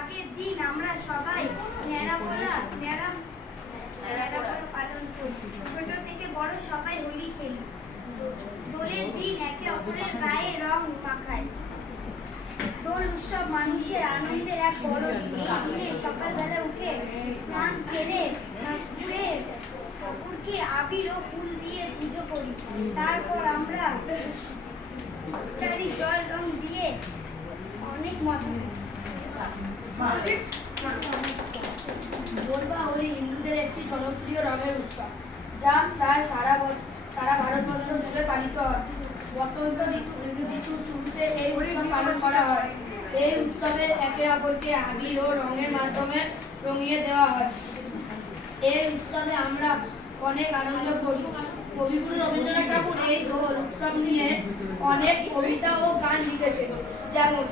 আগের দিন আমরা সবাই ন্যাড়া পালন করি। ছোট থেকে বড় সবাই হোলি খেলি। দোলের দিন একে অপরের গায়ে রং মাখাই। দোল উৎসব মানুষের আনন্দের এক বড় দিন। এই দিনে সকালবেলা উঠে স্নান সেরে ঠাকুরকে আবির ও ফুল দিয়ে পুজো করি। তারপর আমরা জল রং দিয়ে অনেক মজা করি। দোল বা হোলি হিন্দুদের একটি জনপ্রিয় রঙের উৎসব, যা প্রায় সারা ভারতবর্ষ জুড়ে পালিত হয়। বসন্ত ঋতুর শুরুতে এই উৎসব পালন করা হয়। এই উৎসবে একে অপরকে আবির ও রঙের মাধ্যমে রঙিয়ে দেওয়া হয়। এই উৎসবে আমরা অনেক আনন্দ করি। কবিগুরু রবীন্দ্রনাথ ঠাকুর এই দোল উৎসব নিয়ে অনেক কবিতা ও গান লিখেছেন, যেমন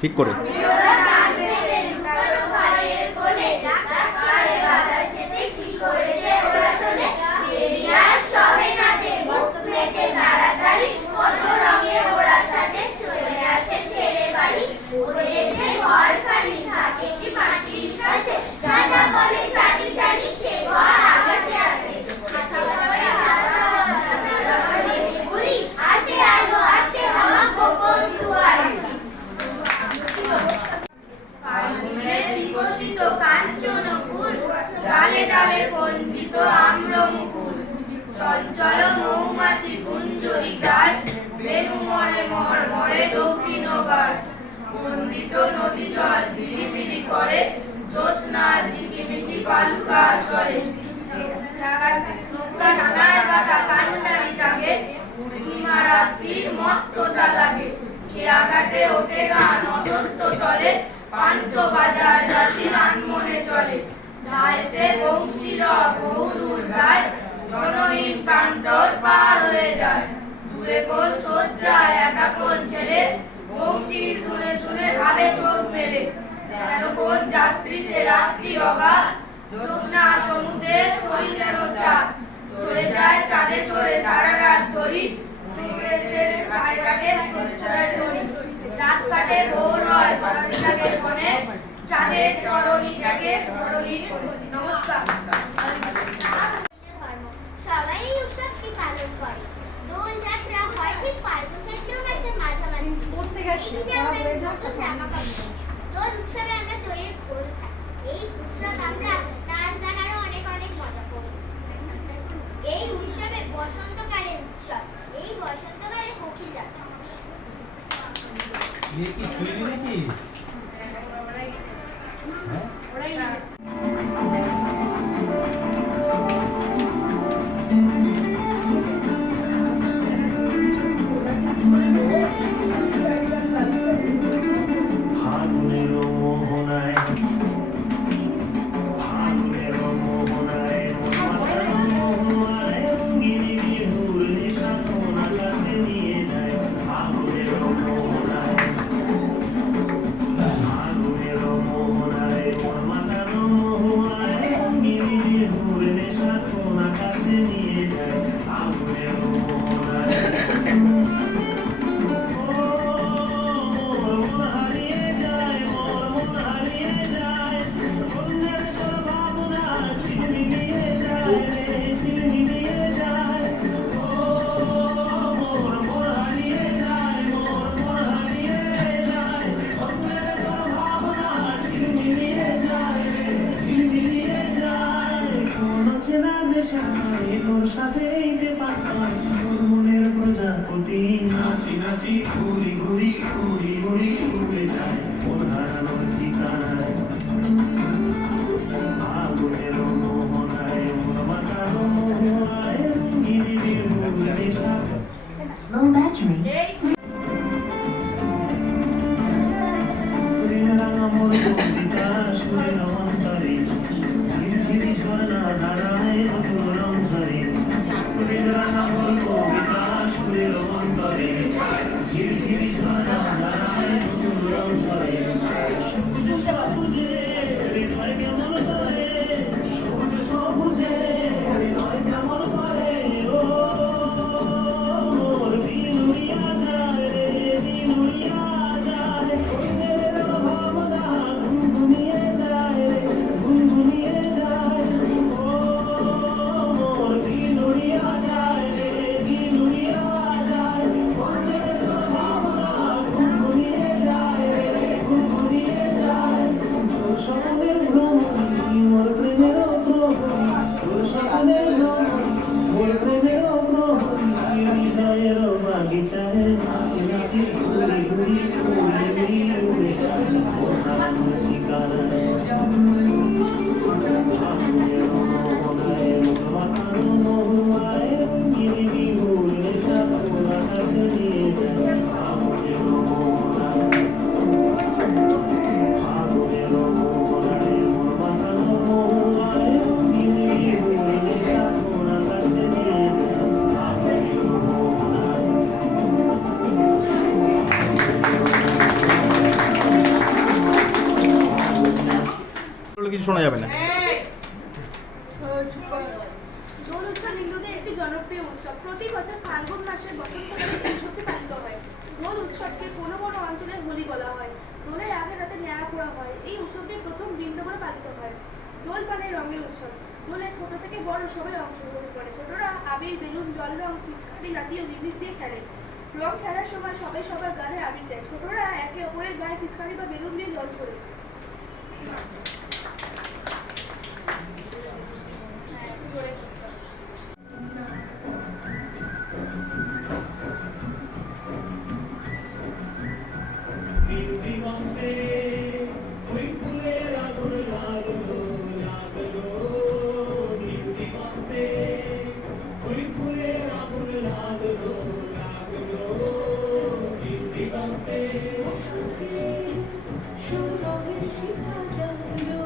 ঠিক করে চঞ্চল মৌমাছি কুঞ্জরি গায়, বেনু মরে মরে দক্ষিণ বায়। বন্দিত নদী জল ঝিরিমিরি করে, জ্যোৎস্না ঝিকিমিকি বালুকার চলে। নৌকা ডাঙায় বাঁধা কান্ডারি জাগে, পূর্ণিমা রাত্রির মত্ততা লাগে। খেয়া ঘাটে ওঠে গান অসত্য তলে, পান্থ বাজায় রাশির আনমনে চলে। ধায় সে বংশীর বহুদূর গায়, জনহীন প্রান্তর পার হয়ে যায়। দূরে কোন শয্যায় একা কোন ছেলে, বংশীর ধুনে শুনে ভাবে চোখ মেলে যেন কোন যাত্রী সে রাত্রি অগাধ জ্যোৎস্না সমুদ্রের তরি যেন চাঁদ চলে যায় চাঁদে চড়ে সারা রাত ধরি রাত কাটে ভোর হয় তরণী লাগে মনে চাঁদের তরণী থাকে তরণীর নমস্কার। ধর্ম সবাই এই উৎসবটি পালন করে। দোল যাত্রা হয় ঠিক ফাল্গুন চৈত্র মাসের মাঝামাঝি। এই আমরা নতুন জামা কাপড় কিনি। দোল উৎসবে আমরা দইয়ের খোল খাই। এই উৎসব আমরা নাচ গান আরো অনেক অনেক মজা করি। এই উৎসবে বসন্তকালের উৎসব। এই বসন্তকালে কোকিল ডাকে। প্রজাপতি নাচি নাচি ঘুরি ঘুরি ঘুরি ঘুরি উড়ে যায় মন হারানোর ঠিকানায় আগুনের মোহনায় মন মাতানো মোহনায় গিরি ঘুরে সাথে Low battery. আমার কবিতা সুরে অন্তরে ঝিরঝিরি ঝর্ণা ধারায় নতুন রং ঝরে আমার কবিতা সুরে অন্তরে ঝিরঝিরি ঝর্ণা ধারায় নতুন রং ঝরে সবুজে সবুজে হৃদয় কেমন করে সবুজে সবুজে হৃদয় কেমন করে ও মোর দিন উড়িয়া যায় রে দিন উড়িয়া যায় ভাবনা ঘুমঘুমিয়ে যায় রে ঘুমঘুমিয়ে যায় ও মোর দিন উড়িয়া যায় রে দিন উড়িয়া যায় ভাবনা ঘুমঘুমিয়ে যায় রে ঘুমঘুমিয়ে যায় তোর স্বপ্নের ভ্রমণী মোর প্রেমের প্রহরী তোর স্বপ্নের ভ্রমণী মোর প্রেমের প্রহরী হৃদয়ের বাগিচায় নাচি নাচি ঘুরি ঘুরি ঘুরি ঘুরি উড়ে যায় মন হারানোর ঠিকানায় আগুনের মোহনায় মন মাতানো মহুয়ায় গিরি ঘুরে সাথে আকাশে নিয়ে যায় আগুনের মোহনায় আগুনের মোহনায় মন মাতানো মহুয়ায় গিরি ঘুরে সাথে আকাশে নিয়ে যায় আগুনের মোহনায় কিছু শোনা যাবে না। দোল উৎসব হিন্দুদের একটি জনপ্রিয় উৎসব। প্রতি বছর ফাল্গুন মাসের বসন্তকালে এই উৎসবটি পালিত হয়। দোল উৎসবকে কোনো কোনো অঞ্চলে হোলি বলা হয়। দোলের আগের রাতে ন্যাড়া পোড়া হয়। এই উৎসবটি প্রথম বৃন্দাবনে পালিত হয়। দোল মানে রঙের উৎসব। দোলে ছোট থেকে বড় সবাই অংশগ্রহণ করে। ছোটরা আবির, বেলুন, জল রং, পিচকারি জাতীয় জিনিস দিয়ে খেলে। রং খেলার সময় সবাই সবার গায়ে আবির দেয়। ছোটরা একে অপরের গায়ে পিচকারি বা বেলুন দিয়ে জল ছোড়ে। দিগন্তে ওই ফুলের আগুন লাগলো লাগলো দিগন্তে ওই ফুলের আগুন লাগলো লাগলো দিগন্তে সুরভের শিখা জাগলো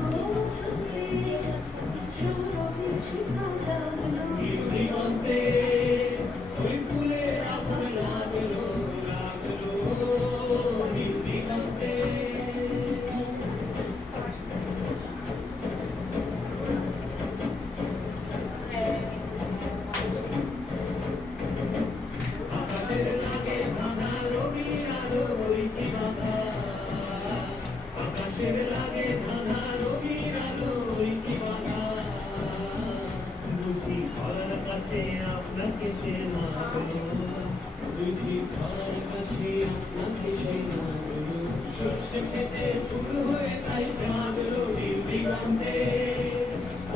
আপনাকে সে মাগলো বুঝি তার কাছে আপনাকে সে মাগলো সর্ষে খেতে ফুল হয়ে তাই জাগলো নীল দিগন্তে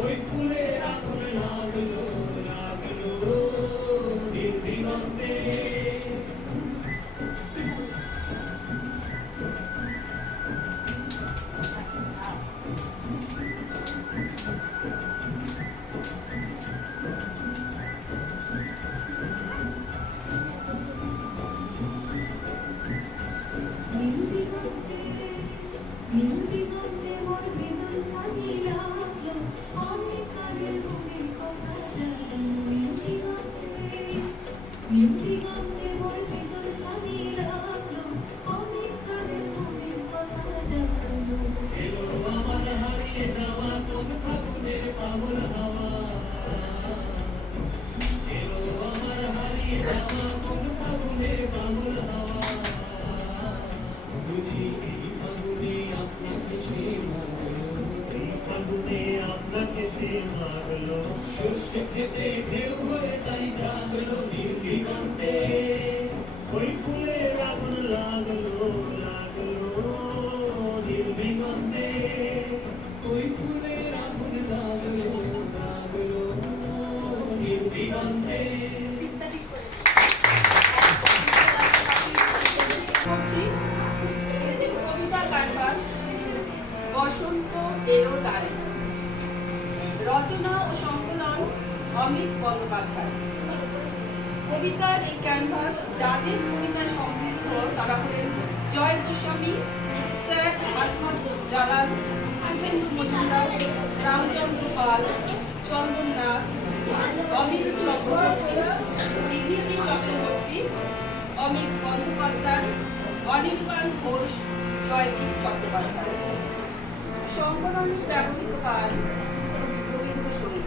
ওই ফুলের আগুন লাগলো লাগলো নীল দিগন্তে বুঝি এই ফাগুনে আপনাকে সে মাগলো এই ফাগুনে আপনাকে সে মাগলো সর্ষে খেতে ঢেউ হয়ে তাই জাগলো নীল দিগন্তে ওই ফুলের আগুন লাগলো লাগলো নীল দিগন্তে ওই ফুলের আগুন লাগলো লাগলো নীল দিগন্তে কবিতা ক্যানভাস বসন্ত এলো তারে রচনা ও সংকলন অমিত বন্দ্যোপাধ্যায়। কবিতার এই ক্যানভাস যাদের কবিতায় সমৃদ্ধ তারা হলেন জয় গোস্বামী, স্যার আসমত জালাল, সুখেন্দু মজুমদার, রামচন্দ্র পাল, চন্দন নাথ, অমিত চক্রবর্তী, দিদিটি চক্রবর্তী, অমিত বন্দ্যোপাধ্যায়, অনির্বাণ ঘোষ, জয়দীপ চট্টোপাধ্যায়। সংকলনে ব্যবহৃত গান রবীন্দ্রসঙ্গীত।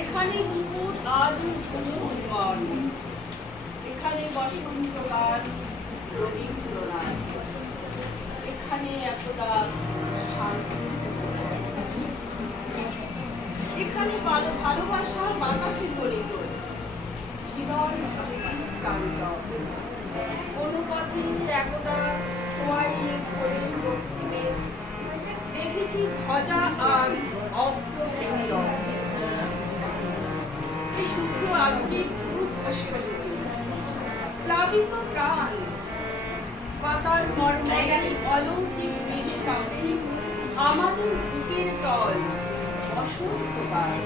এখানে দুপুর আজ উন্মান, এখানে বসন্তকাল রবির তুলনায়, এখানে একদা শান্তি, এখানে ভালোবাসা বাতাসে ধরিত, হৃদয় প্রান্ত, কোনো পথে একদা ছোঁয়াইয়ে করে দক্ষিণে দেখেছি ধ্বজা আর অগ্রহীন একটি শুভ্র আলোকিত রূপ প্রস্ফুটিত। প্লাবিত প্রাণ পাতার মর্মদায়ী অলৌকিক নীলে কাঁপে আমাদের বুকের তল অসংখ্য কাল।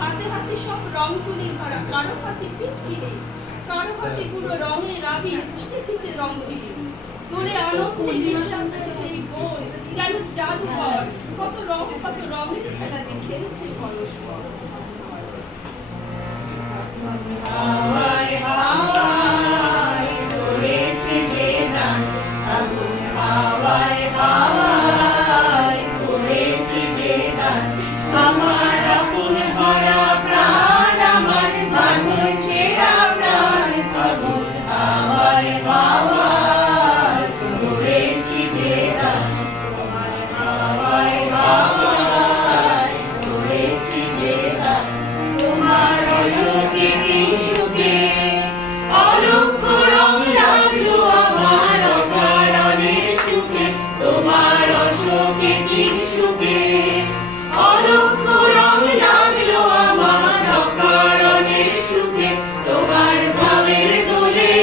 হাতে হাতে সব রং তুলি ধরা, কারো হাতে পিচকিরি, কারো হাতে গুলো রঙের আবির, ছিটে ছিটে রং চিলি। দোলে আনন্দে বিষান্ত সেই বোন যেন জাদুকর, কত রঙের খেলাতে খেলছে পরস্পর। হাওয়ায় হাওয়ায় করেছে যে দান আগুন, হাওয়ায় হাওয়ায় করেছে যে দান। আমার আপন ভরা প্রাণ, আমার বাঁধন ছেঁড়া প্রাণ, আগুন হাওয়ায় হাওয়ায় করেছে যে দান। আমার হাওয়ায় হাওয়ায় করেছে যে দান। তোমার অসুখে কি সুখে অলক্ষ রং লাগলো আমার অকারণের সুখে। তোমার অসুখে কি সুখে অলক্ষ রং লাগলো আমার অকারণের সুখে। তোমার ঝামের দোলে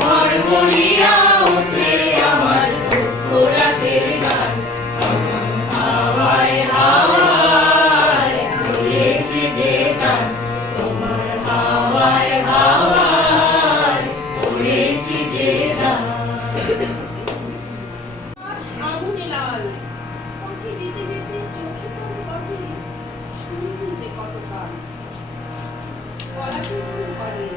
ভরভরিয়া ওঠে আমার দুঃখ রাতের গান। আমার হাওয়ায় হাওয়ায় করেছে যে দান। তোমার হাওয়ায় হাওয়ায় করেছে যে দান। আগুনে লাল পথে যেতে যেতে চোখে পড়ে বটে শুনতে কত কাল। পলাশি ফুল করে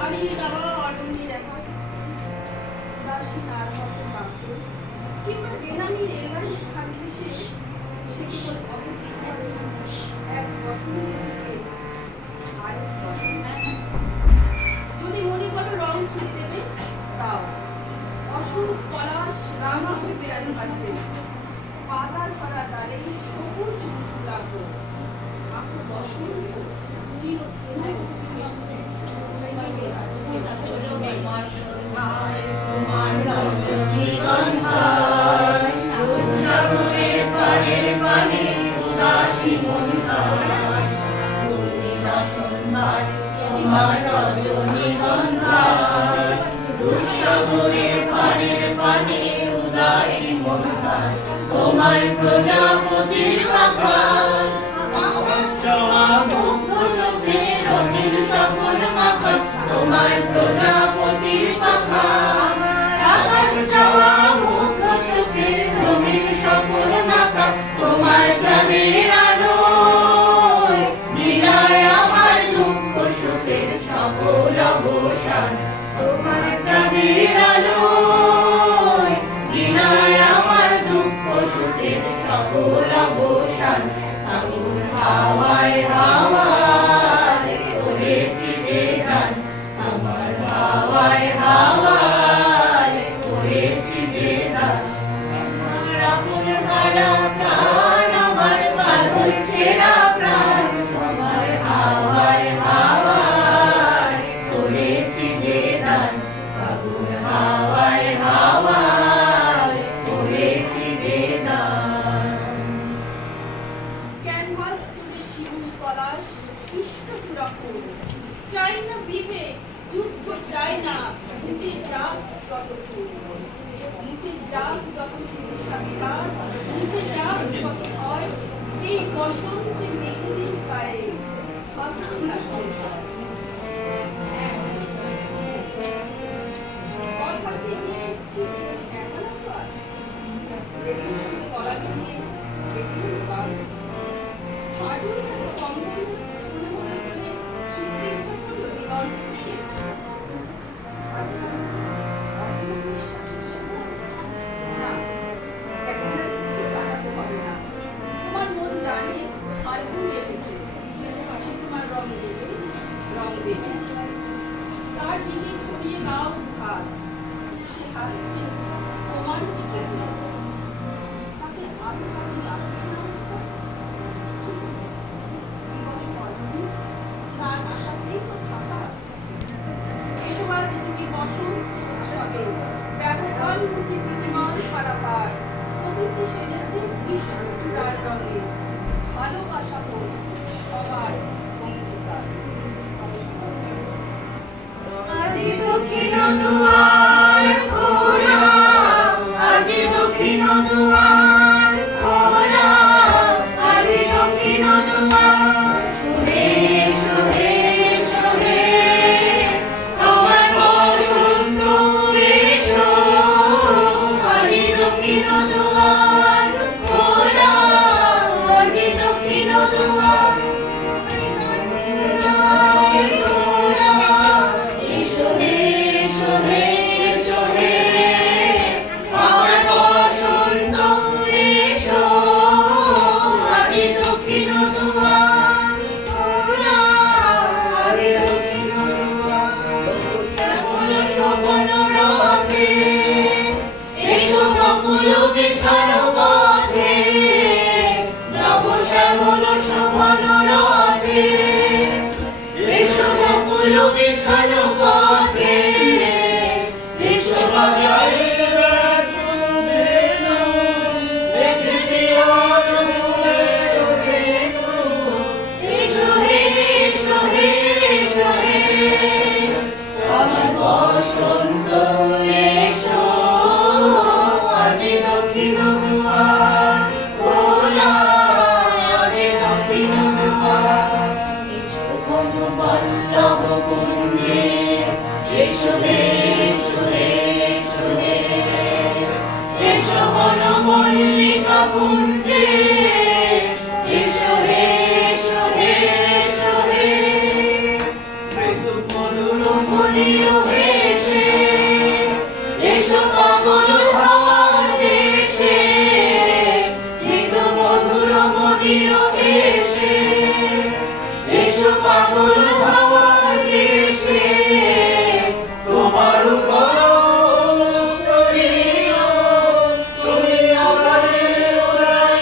হারিয়ে যাওয়া অরণ্যের একা উদাসীন আর কত শান্ত, কিংবা বেনামি রেলগাড়ির ধার ঘেঁষে সে কেবল এক বসন্ত থেকে আরেক বসন্ত। যদি মনে করো রং ছুঁয়ে দেবে তাও অশোক পলাশ রামা হইবে আকাশে, পাতা ঝরা ডালে সবুজ লাগো আঁকো বসন্ত চিরচেনা তোমার রজনীগন্ধায় রূপসাগরের পারে পারে উদাসী মন হারায়। পূর্ণিমা সন্ধ্যায় তোমার রজনীগন্ধায় রূপসাগরের পারে পারে উদাসী মন হারায়। তোমার প্রজাপতির মাখায় আকাশ চাওয়া মুগ্ধ চোখে রঙের সফল মাখায়। তোমার প্রজাপতির পাখায় আকাশ চাওয়া মুগ্ধ চোখে রঙের সফল মাখা। তোমার চাঁদের আলোয় মিলায় আমার দুঃখ সুখের সকল অবসান। তোমার চাঁদের আলোয় মিলায় আমার দুঃখ সুখের সকল অবসান। আগুন হাওয়ায় হাওয়ায় করেছে যে দান। আমার হাওয়ায় হাওয়ায় করেছে যে দান। আমার আপন ভরা প্রাণ, আমার বাঁধন ছেঁড়া প্রাণ, আমার হাওয়ায় হাওয়ায় করেছে যে দান। আগুন হাওয়ায় হাওয়ায় করেছে যে দান। ক্যানভাস জুড়ে শিমুল পলাশ কৃষ্ণচূড়া ফুল, চাই না বিবেক যুদ্ধ চাই না, মুছে যাক যত ফুল, মুছে যাক যত হিংসা-বিবাদ, মুছে যাক যত ভয়। এই বসন্তে মেঘেদের পায়ে বাঁধুন না সংসার। কথাতে গিয়ে একটু একা লাগলো আজ, রেডিওর সঙ্গে গলা মিলিয়ে রেডিওর গান। হাঁটুর কাছে কম্বল দেবে। তার দিকে ছড়িয়ে নাও হাত, সে হাসছে তোমার দিকে চেয়ে। তাকে আরো কাজে লাগবে না দিবস বলেনি, তার আশাতেই তো থাকা। এসব আজ তুমি বসন্ত উৎসবে ব্যবধান বুঝি প্রীতিমান পারাপার। কবিতে সেজেছে গ্রীষ্ম চূড়ার রঙে, ভালোবাসা হোক সবার অঙ্গীকার। আজি দক্ষিণ দুয়ার খোলা, আজি দক্ষিণ দুয়ার খোলা, আজি দক্ষিণ দুয়ার। শুনে শুনে শুনে আমার বসন্ত এসো, আজি দক্ষিণ দুয়ার খোলা, আজি দক্ষিণ দুয়ার। এসো হে এসো হে এসো হে আমার বসন্ত এসো, আজি দক্ষিণ দুয়ার খোলা, আজি দক্ষিণ দুয়ার। শ্যামল শোভন রথে এসো বকুল বিছানো পথে, নব শ্যামল শোভন রথে এসো বকুল বিছানো পথে, এসো বাজাইবে ব্যাকুল বেণু, রেখে দিও ফুলের বেণু। এসো হে এসো হে এসো হে আমার বসন্ত এসো, আজি দক্ষিণ দুয়ার খোলা, আজি দক্ষিণ দুয়ার। এসো বনু বল্লভ কুঞ্জে, এসো হে এসো হে এসো হে এসো বন মল্লিকা কুঞ্জে, এসো হে এসো হে এসো হে মৃদু মধুর মদির হেসে, এসো পাগল হওয়ার দেশে, মৃদু মধুর মদির হেসে, এসো পাগল হওয়ার দেশে। তোমার কলম তুলিও, তুলিও গানের উড়ায়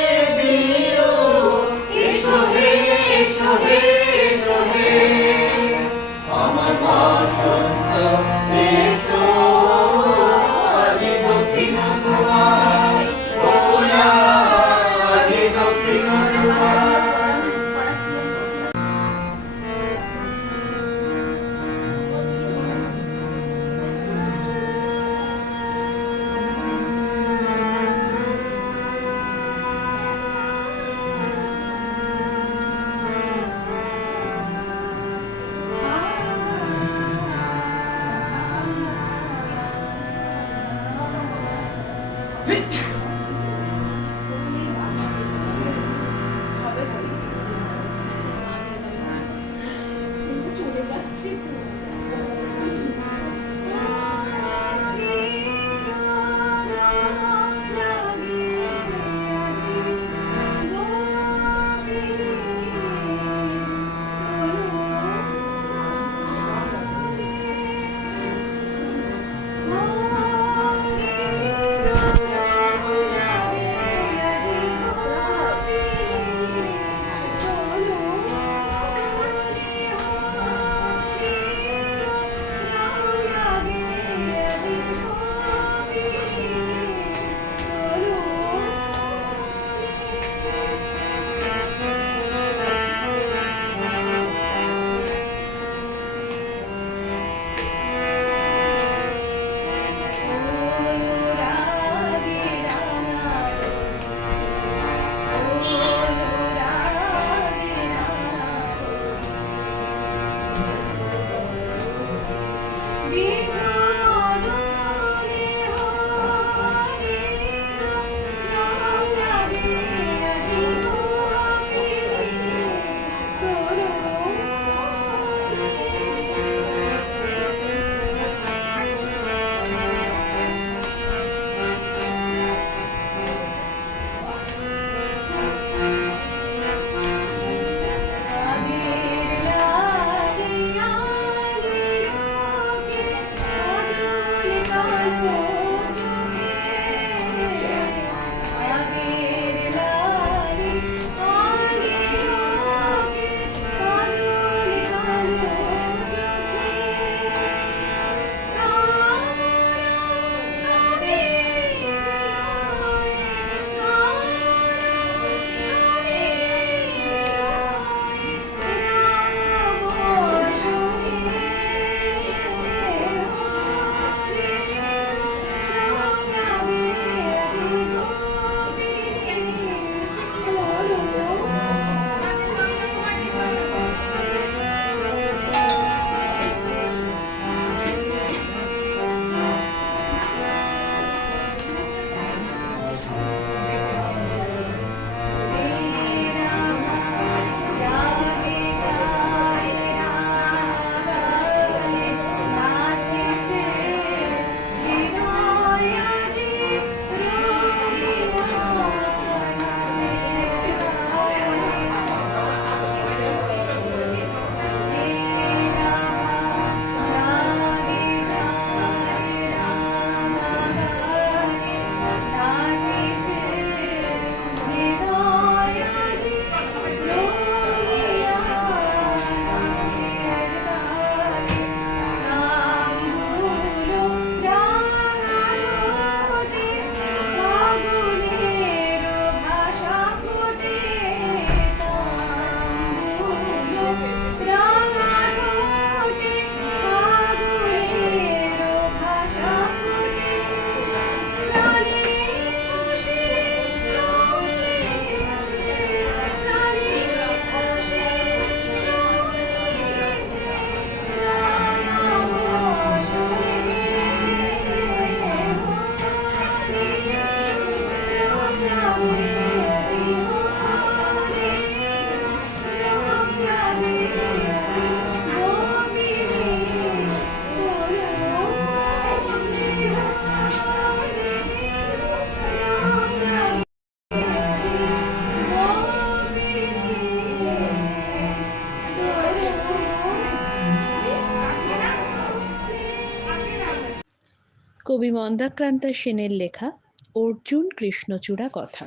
কবি মন্দাক্রান্তা সেনের লেখা অর্জুন কৃষ্ণচূড়া কথা।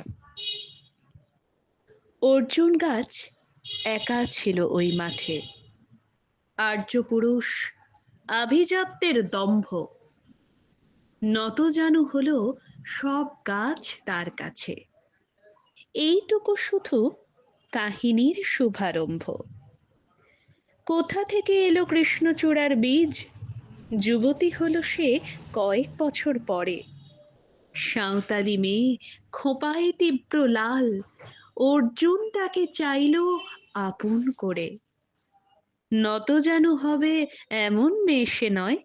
অর্জুন গাছ একা ছিল ওই মাঠে, আর্য পুরুষ আভিজাত্যের দম্ভ, নতজানু হলো সব গাছ তার কাছে। এইটুকু শুধু কাহিনীর শুভারম্ভ। কোথা থেকে এলো কৃষ্ণচূড়ার বীজ? যুবতী হলো সে কয়েক বছর পরে। সাঁওতালি মেয়ে, খোঁপায় তীব্র লাল, অর্জুন তাকে চাইল আপন করে। নতজানু হবে এমন মেয়ে সে নয়,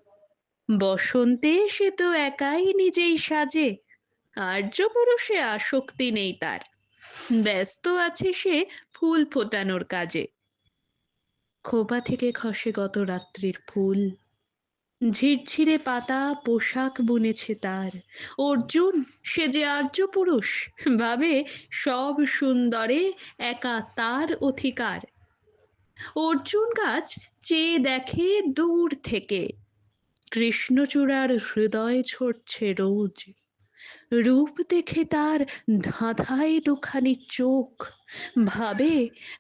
বসন্তে সে তো একাই নিজেই সাজে। আর্য পুরুষে আসক্তি নেই তার, ব্যস্ত আছে সে ফুল ফোটানোর কাজে। খোপা থেকে খসে গত রাত্রির ফুল, ঝিরঝিরে পাতা পোশাক বুনেছে তার। অর্জুন সে যে আর্য পুরুষ, ভাবে সব সুন্দরে একা তার অধিকার। অর্জুন গাছ চেয়ে দেখে দূর থেকে, কৃষ্ণচূড়ার হৃদয় ছড়ছে রোজ। রূপ দেখে তার ধাঁধায় দুখানি চোখ, ভাবে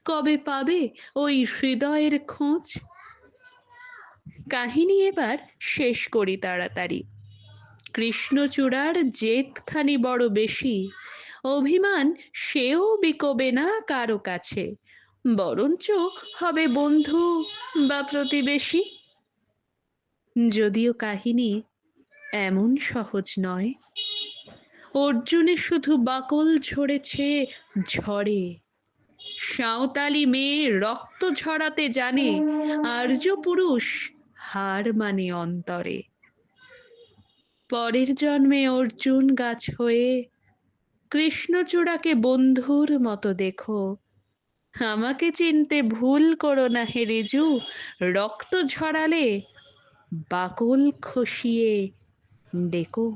কবে পাবে ওই হৃদয়ের খোঁজ। কাহিনী এবার শেষ করি তাড়াতাড়ি। কৃষ্ণচূড়ার জেদখানি বড় বেশি, অভিমান সেও বিকোবে না কারো কাছে, বরঞ্চ হবে বন্ধু বা প্রতিবেশী। যদিও কাহিনী এমন সহজ নয়, অর্জুনে শুধু বাকল ঝরেছে ঝড়ে। সাঁওতালি মেয়ে রক্ত ঝরাতে জানে, আর্য পুরুষ হার মানে অন্তরে। পরের জন্মে অর্জুন গাছ হয়ে কৃষ্ণচূড়াকে বন্ধুর মতো দেখো। আমাকে চিনতে ভুল করো না হে রিজু, রক্ত ঝরালে বাকল খসিয়ে ডেকো।